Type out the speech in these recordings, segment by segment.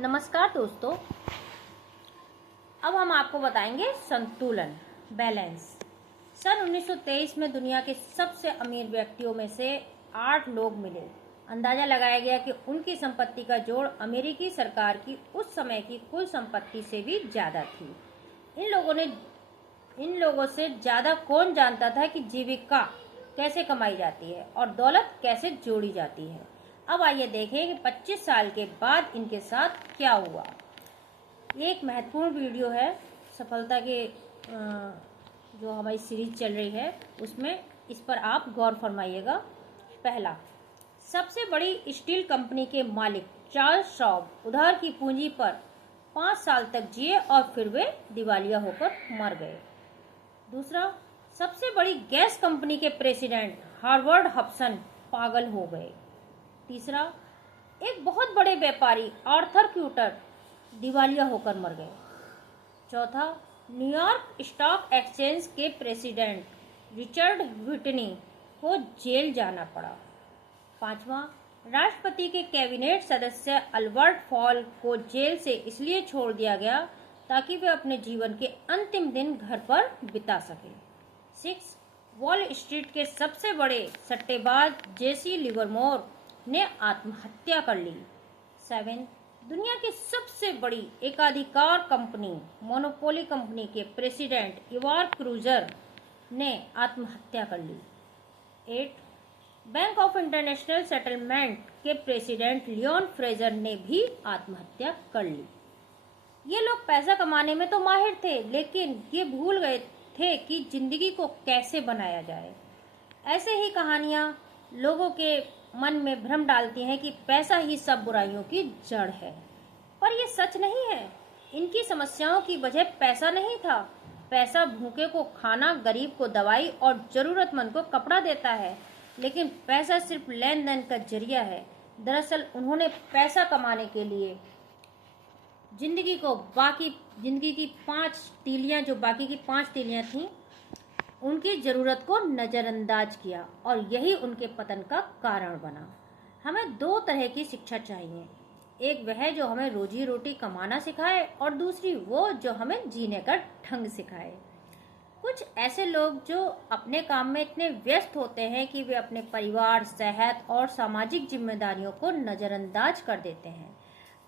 नमस्कार दोस्तों, अब हम आपको बताएंगे संतुलन, बैलेंस। सन 1923 में दुनिया के सबसे अमीर व्यक्तियों में से 8 लोग मिले। अंदाजा लगाया गया कि उनकी संपत्ति का जोड़ अमेरिकी सरकार की उस समय की कुल संपत्ति से भी ज्यादा थी। इन लोगों से ज्यादा कौन जानता था कि जीविका कैसे कमाई जाती है और दौलत कैसे जोड़ी जाती है। अब आइए देखें कि 25 साल के बाद इनके साथ क्या हुआ। ये एक महत्वपूर्ण वीडियो है सफलता के जो हमारी सीरीज चल रही है उसमें, इस पर आप गौर फरमाइएगा। पहला, सबसे बड़ी स्टील कंपनी के मालिक चार्ल्स श्वाब उधार की पूंजी पर 5 साल तक जिए और फिर वे दिवालिया होकर मर गए। दूसरा, सबसे बड़ी गैस कंपनी के प्रेसिडेंट हार्वर्ड हब्सन पागल हो गए। तीसरा, एक बहुत बड़े व्यापारी आर्थर क्यूटर दिवालिया होकर मर गए। चौथा, न्यूयॉर्क स्टॉक एक्सचेंज के प्रेसिडेंट रिचर्ड व्हिटनी को जेल जाना पड़ा। पांचवा, राष्ट्रपति के कैबिनेट सदस्य अल्बर्ट फॉल को जेल से इसलिए छोड़ दिया गया ताकि वे अपने जीवन के अंतिम दिन घर पर बिता सके। 6, वॉल स्ट्रीट के सबसे बड़े सट्टेबाज जेसी लिवरमोर ने आत्महत्या कर ली। 7, दुनिया की सबसे बड़ी एकाधिकार कंपनी मोनोपोली कंपनी के प्रेसिडेंट इवार क्रूजर ने आत्महत्या कर ली। 8, बैंक ऑफ इंटरनेशनल सेटलमेंट के प्रेसिडेंट लियोन फ्रेजर ने भी आत्महत्या कर ली। ये लोग पैसा कमाने में तो माहिर थे, लेकिन ये भूल गए थे कि जिंदगी को कैसे बनाया जाए। ऐसे ही कहानियां लोगों के मन में भ्रम डालती हैं कि पैसा ही सब बुराइयों की जड़ है, पर यह सच नहीं है। इनकी समस्याओं की वजह पैसा नहीं था। पैसा भूखे को खाना, गरीब को दवाई और जरूरतमंद को कपड़ा देता है, लेकिन पैसा सिर्फ लेन देन का जरिया है। दरअसल उन्होंने पैसा कमाने के लिए जिंदगी की 5 तीलियां, जो बाकी की 5 तीलियां थीं, उनकी जरूरत को नजरअंदाज किया और यही उनके पतन का कारण बना। हमें 2 तरह की शिक्षा चाहिए, एक वह जो हमें रोजी रोटी कमाना सिखाए और दूसरी वो जो हमें जीने का ढंग सिखाए। कुछ ऐसे लोग जो अपने काम में इतने व्यस्त होते हैं कि वे अपने परिवार, सेहत और सामाजिक जिम्मेदारियों को नजरअंदाज कर देते हैं।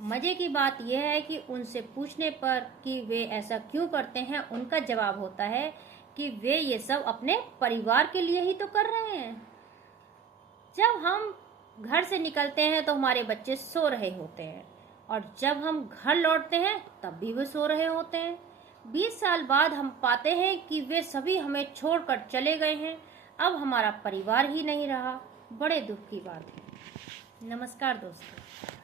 मजे की बात यह है कि उनसे पूछने पर कि वे ऐसा क्यों करते हैं, उनका जवाब होता है कि वे ये सब अपने परिवार के लिए ही तो कर रहे हैं। जब हम घर से निकलते हैं तो हमारे बच्चे सो रहे होते हैं और जब हम घर लौटते हैं तब भी वे सो रहे होते हैं। 20 साल बाद हम पाते हैं कि वे सभी हमें छोड़कर चले गए हैं। अब हमारा परिवार ही नहीं रहा। बड़े दुख की बात है। नमस्कार दोस्तों।